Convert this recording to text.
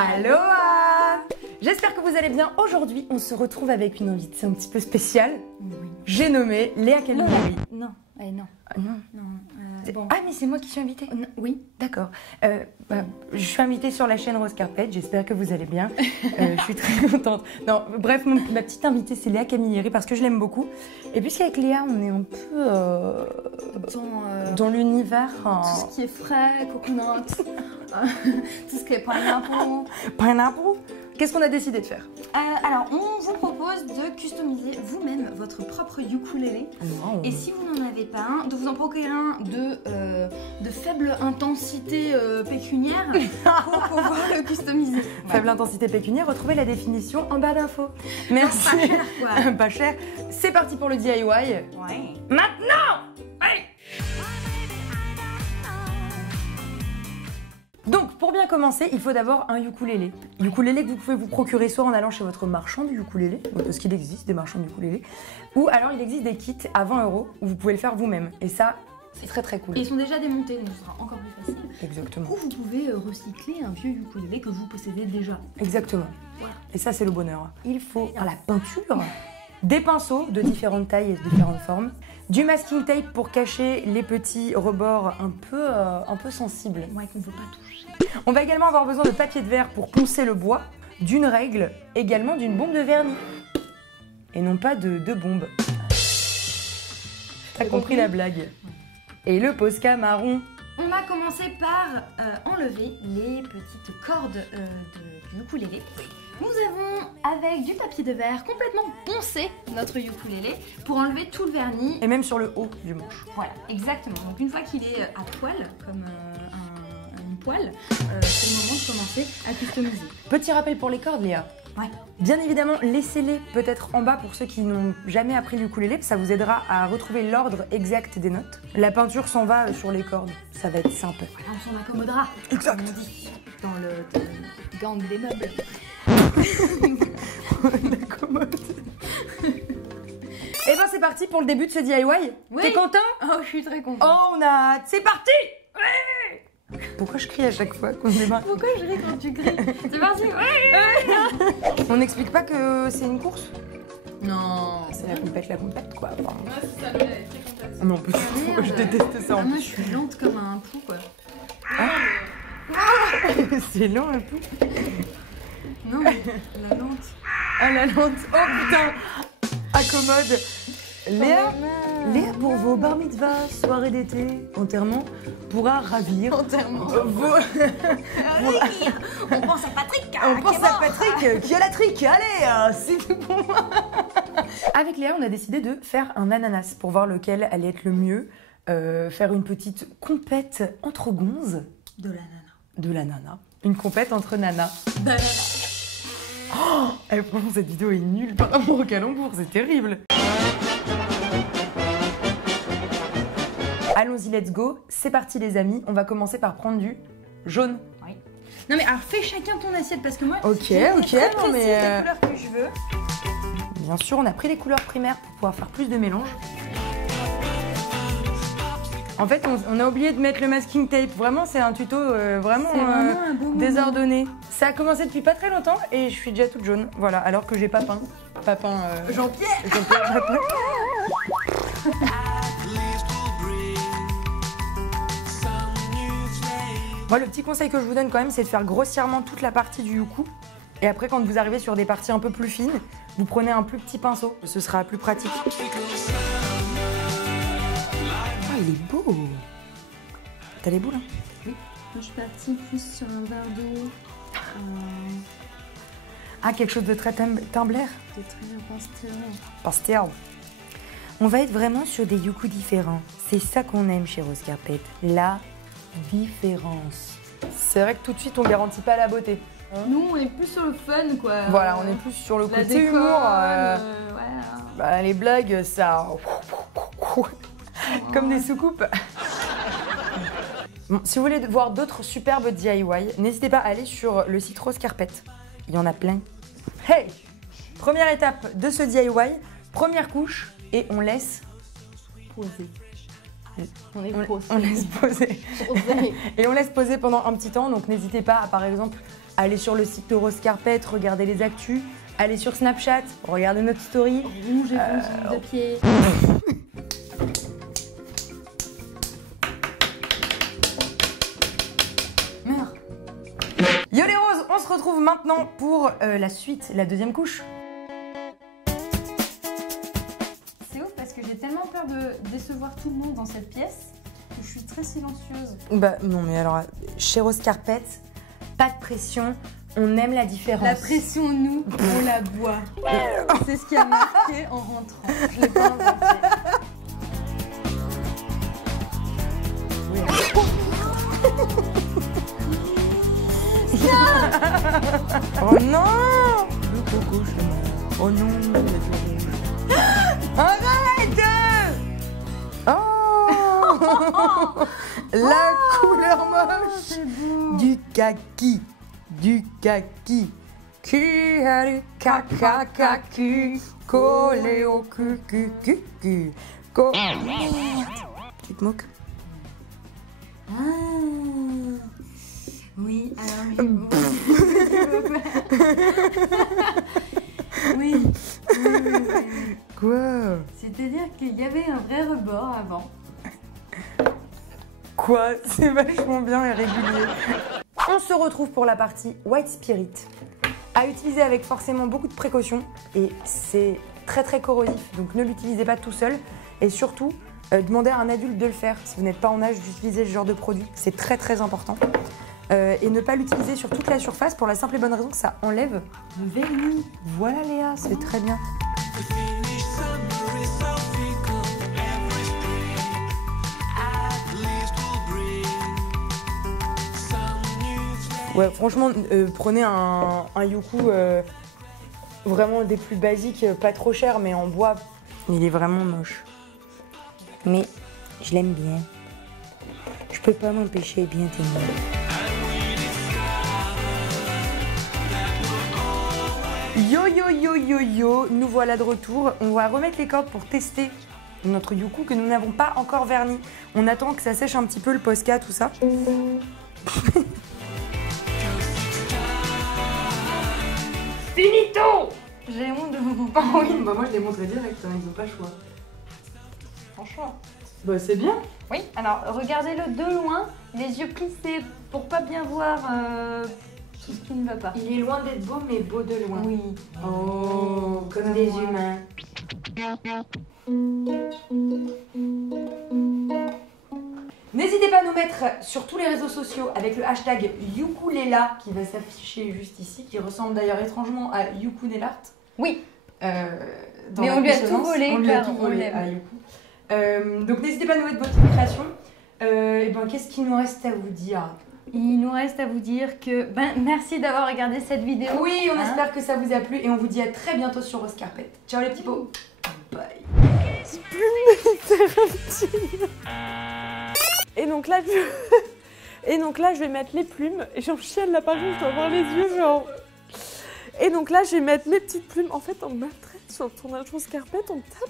Aloha! J'espère que vous allez bien. Aujourd'hui, on se retrouve avec une invitée un petit peu spéciale. Oui. J'ai nommé Léa Camilleri. Non, non. Non. Bon. Ah, mais c'est moi qui suis invitée. Oui. D'accord. Je suis invitée sur la chaîne Rose Carpet. J'espère que vous allez bien. Je suis très contente. Non, bref, ma petite invitée, c'est Léa Camilleri parce que je l'aime beaucoup. Et puisqu'avec Léa, on est un peu dans l'univers. Tout ce qui est frais, coconut, tout ce qui est pineapple. Pineapple. Qu'est-ce qu'on a décidé de faire? Alors, on vous propose de customiser vous-même votre propre ukulélé. Wow. Et si vous n'en avez pas un, de vous en procurer un de faible intensité pécuniaire pour pouvoir le customiser. Faible intensité pécuniaire, retrouvez la définition en barre d'infos. Merci. Pas cher, quoi. Pas cher. C'est parti pour le DIY. Ouais. Maintenant! Allez! Donc, pour bien commencer, il faut d'abord un ukulélé. Ukulélé que vous pouvez vous procurer soit en allant chez votre marchand du ukulélé, parce qu'il existe des marchands de ukulélé, ou alors il existe des kits à 20 € où vous pouvez le faire vous-même. Et ça, c'est très très cool. Et ils sont déjà démontés, donc ce sera encore plus facile. Exactement. Ou vous pouvez recycler un vieux ukulélé que vous possédez déjà. Exactement. Voilà. Et ça, c'est le bonheur. Il faut la peinture, des pinceaux de différentes tailles et de différentes formes, du masking tape pour cacher les petits rebords un peu sensibles. Ouais, qu'on ne veut pas toucher. On va également avoir besoin de papier de verre pour poncer le bois, d'une règle, également d'une bombe de vernis. Et non pas de bombe. T'as compris la blague? Et le Posca marron. On va commencer par enlever les petites cordes du ukulélé. Nous avons, avec du papier de verre, complètement poncé notre ukulélé pour enlever tout le vernis. Et même sur le haut du manche. Voilà, exactement. Donc une fois qu'il est à poil, comme une poêle, c'est le moment de commencer à customiser. Petit rappel pour les cordes, Léa. Ouais. Bien évidemment, laissez-les peut-être en bas pour ceux qui n'ont jamais appris le ukulélé, ça vous aidera à retrouver l'ordre exact des notes. La peinture s'en va sur les cordes, ça va être simple. Voilà, on s'en accommodera. Exact. Comme on dit dans le gang des meubles. La commode. Et ben c'est parti pour le début de ce DIY. Oui. T'es content? Oh, je suis très contente. Oh, on a hâte. C'est parti. Ouais. Pourquoi je crie à chaque fois qu'on démarre? Pourquoi je ris quand tu cries? C'est parti. On n'explique pas que c'est une course? Non. C'est la compète quoi. Enfin, Ouais, c'est ça, elle est très complète. non, plus. Merde. Je déteste ça en Moi, plus. je suis lente comme un pou, quoi. C'est lent un peu. Non, la lente. Ah la lente. Oh putain. Accommode. Léa, pour vos bar mitzvahs, soirée d'été, enterrement, pourra ravir. Enterrement. On pense à Patrick. On pense à Patrick qui a la trique. Allez, c'est tout pour moi. Avec Léa, on a décidé de faire un ananas pour voir lequel allait être le mieux. Faire une petite compète entre gonzes. De la nana. De la nana. Une compète entre nanas. De la nana. Oh, franchement, cette vidéo est nulle par rapport au calembour, c'est terrible. Allons-y, let's go. C'est parti les amis. On va commencer par prendre du jaune. Oui. Non mais alors fais chacun ton assiette parce que moi, Ok, j'ai ok, très non, précise mais, la couleur que je veux. Bien sûr, on a pris les couleurs primaires pour pouvoir faire plus de mélange. En fait, on a oublié de mettre le masking tape. Vraiment, c'est un tuto vraiment un beau désordonné. Ça a commencé depuis pas très longtemps et je suis déjà toute jaune. Voilà, alors que j'ai pas peint. Pas peint. Jean-Pierre. Jean-Pierre Papin. Moi, le petit conseil que je vous donne quand même, c'est de faire grossièrement toute la partie du yuku. Et après, quand vous arrivez sur des parties un peu plus fines, vous prenez un plus petit pinceau. Ce sera plus pratique. Oh, il est beau. T'as les boules, hein? Oui. Moi, je suis partie plus sur un verre d'eau. Ah, quelque chose de très tumbler. De très pastel. Pastel. On va être vraiment sur des yuku différents. C'est ça qu'on aime chez Rose Carpet. La différence. C'est vrai que tout de suite, on garantit pas la beauté. Hein? Nous, on est plus sur le fun, quoi. Voilà, on est plus sur le côté déconne, humour. voilà. Bah, les blagues, ça... Comme des soucoupes. Bon, si vous voulez voir d'autres superbes DIY, n'hésitez pas à aller sur le site Rose Carpet. Il y en a plein. Hey! Première étape de ce DIY, première couche, et on laisse Poser. On laisse poser. Et on laisse poser pendant un petit temps, donc n'hésitez pas à, par exemple, allez sur le site de Rose Carpet, regardez les actus, allez sur Snapchat, regardez notre story. Rouge et rose de pied. Meurs. Yo les roses, on se retrouve maintenant pour la suite, la deuxième couche. C'est ouf parce que j'ai tellement peur de décevoir tout le monde dans cette pièce que je suis très silencieuse. Bah non mais alors, chez Rose Carpet, pas de pression, on aime la différence. La pression, nous, on la boit. C'est ce qui a marqué en rentrant. Je l'ai pas inventé. Oh non! Le coco chemin. Oh non, il y a du rouge. Arrête! Oh! La couleur moche du kaki. Du kaki. Qui a du kaki collé au cul. Merde! Tu te moques? Oui, alors oui. Quoi? C'est-à-dire qu'il y avait un vrai rebord avant. Quoi? C'est vachement bien et régulier. On se retrouve pour la partie White Spirit. À utiliser avec forcément beaucoup de précautions et c'est très très corrosif, donc ne l'utilisez pas tout seul et surtout demandez à un adulte de le faire si vous n'êtes pas en âge d'utiliser ce genre de produit, c'est très très important. Et ne pas l'utiliser sur toute la surface pour la simple et bonne raison que ça enlève le vernis. Voilà Léa, c'est très bien. Ouais, franchement, prenez un Youku vraiment des plus basiques, pas trop cher, mais en bois. Il est vraiment moche. Mais je l'aime bien. Je peux pas m'empêcher bien t'aimer. Yo yo yo yo yo, nous voilà de retour. On va remettre les cordes pour tester notre Youku que nous n'avons pas encore verni. On attend que ça sèche un petit peu le Posca, tout ça. Finito! J'ai honte de vous. Oh oui, bah moi je les montrerai direct, hein, ils n'ont pas le choix. Franchement. Bah c'est bien. Oui, alors regardez-le de loin, les yeux plissés pour pas bien voir tout ce qui ne va pas. Il est loin d'être beau, mais beau de loin. Oui. Oh, comme des humains. N'hésitez pas à nous mettre sur tous les réseaux sociaux avec le hashtag Youkulela qui va s'afficher juste ici, qui ressemble d'ailleurs étrangement à Youkunelart. Oui. Mais on lui a tout volé, on lui a car tout on volé l'aime. à Youku. Donc n'hésitez pas à nous mettre votre création. Et ben qu'est-ce qu'il nous reste à vous dire? Il nous reste à vous dire que merci d'avoir regardé cette vidéo. Oui, on espère que ça vous a plu et on vous dit à très bientôt sur Rose Carpet. Ciao les petits pots. Bye. Et donc là, je vais mettre les plumes. Et j'en chiale là, par contre, je dois avoir les yeux genre. Et donc là, je vais mettre mes petites plumes. En fait, on maltraite sur le tournage Rose Carpet, on tape